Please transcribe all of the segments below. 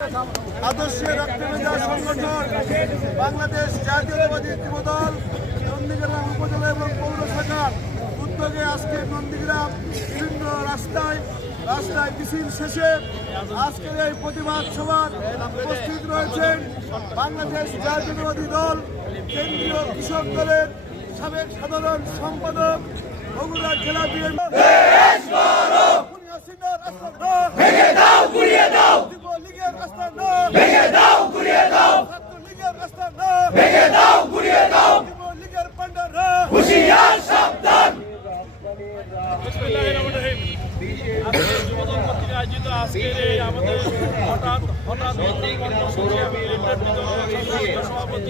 আদর্শ রক্তমেজা সংগঠন বাংলাদেশ জাতীয়তাবাদী যুবদল নন্দীগ্রাম উপজেলা এবং পৌর শাখার উদ্যোগে আজকে নন্দীগ্রাম বিভিন্ন রাস্তায় মিছিল শেষে আজকের এই প্রতিবাদ সভার উপস্থিত রয়েছেন বাংলাদেশ জাতীয়তাবাদী দল কেন্দ্রীয় কৃষক দলের সাবেক সাধারণ সম্পাদক বগুড়া জেলা বিএনপি।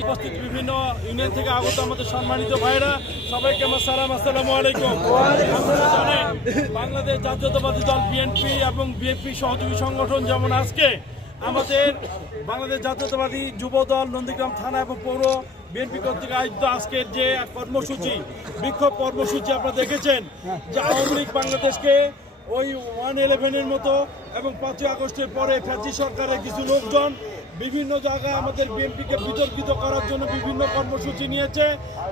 উপস্থিত বিভিন্ন ইউনিয়ন থেকে আগত আমাদের সম্মানিত ভাইরা সবাইকে আমার সালাম, আসসালামু আলাইকুম। বাংলাদেশ জাতীয়তাবাদী দল বিএনপি এবং বিএনপি সহযোগী সংগঠন যেমন আজকে আমাদের বাংলাদেশ জাতীয়তাবাদী যুব দল নন্দীগ্রাম থানা এবং পৌর বিএনপি কর্তৃক আয়োজিত আজকের যে কর্মসূচি, বিক্ষোভ কর্মসূচি আপনারা দেখেছেন যে আওয়ামী লীগ বাংলাদেশকে ওই 111-এর মতো এবং 5ই আগস্টের পরে ফ্যাসি সরকারের কিছু লোকজন বিভিন্ন জায়গায় আমাদের বিএনপিকে বিতর্কিত করার জন্য বিভিন্ন কর্মসূচি নিয়েছে।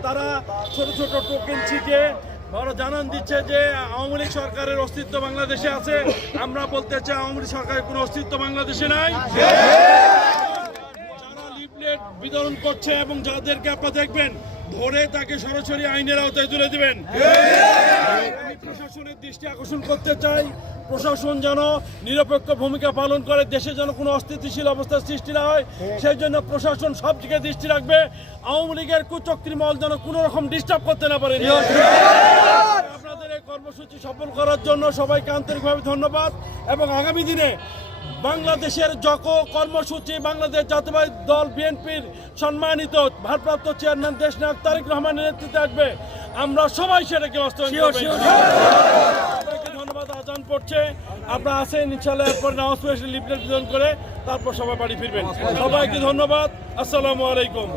তারা ছোট ছোট টোকেন ছিটিয়ে বড় জানান দিচ্ছে যে আওয়ামী লীগ সরকারের অস্তিত্ব বাংলাদেশে আছে। আমরা বলতে চাই আওয়ামী লীগ সরকারের কোনো অস্তিত্ব বাংলাদেশে নাই। যারা লিফলেট বিতরণ করছে এবং যাদেরকে আপনারা দেখবেন ধরে তাকে সরাসরি আইনের আওতায় তুলে দিবেন। আমি প্রশাসনের দৃষ্টি আকর্ষণ করতে চাই, প্রশাসন যেন নিরপেক্ষ ভূমিকা পালন করে, দেশে যেন কোনো অস্থিতিশীল অবস্থার সৃষ্টি না হয় সেই জন্য প্রশাসন সব দিকে দৃষ্টি রাখবে। আওয়ামী লীগের কুচক্রী মহল যেন কোনো রকম ডিস্টার্ব করতে না পারে। আপনাদের এই কর্মসূচি সফল করার জন্য সবাইকে আন্তরিকভাবে ধন্যবাদ এবং আগামী দিনে বাংলাদেশের যত কর্মসূচি বাংলাদেশ জাতীয়তাবাদী দল বিএনপির সম্মানিত ভারপ্রাপ্ত চেয়ারম্যান দেশনায়ক তারেক রহমানের নেতৃত্বে আসবে, আমরা সবাই সেটাকে বাস্তবায়ন করব। সবাইকে ধন্যবাদ। আজান পড়ছে, আপনারা আসেন ইনশাআল্লাহ, এরপর নামাজ পড়ে লিফলেট বিতরণ করে তারপর সবাই বাড়ি ফিরবেন। সবাইকে ধন্যবাদ, আসসালামু আলাইকুম।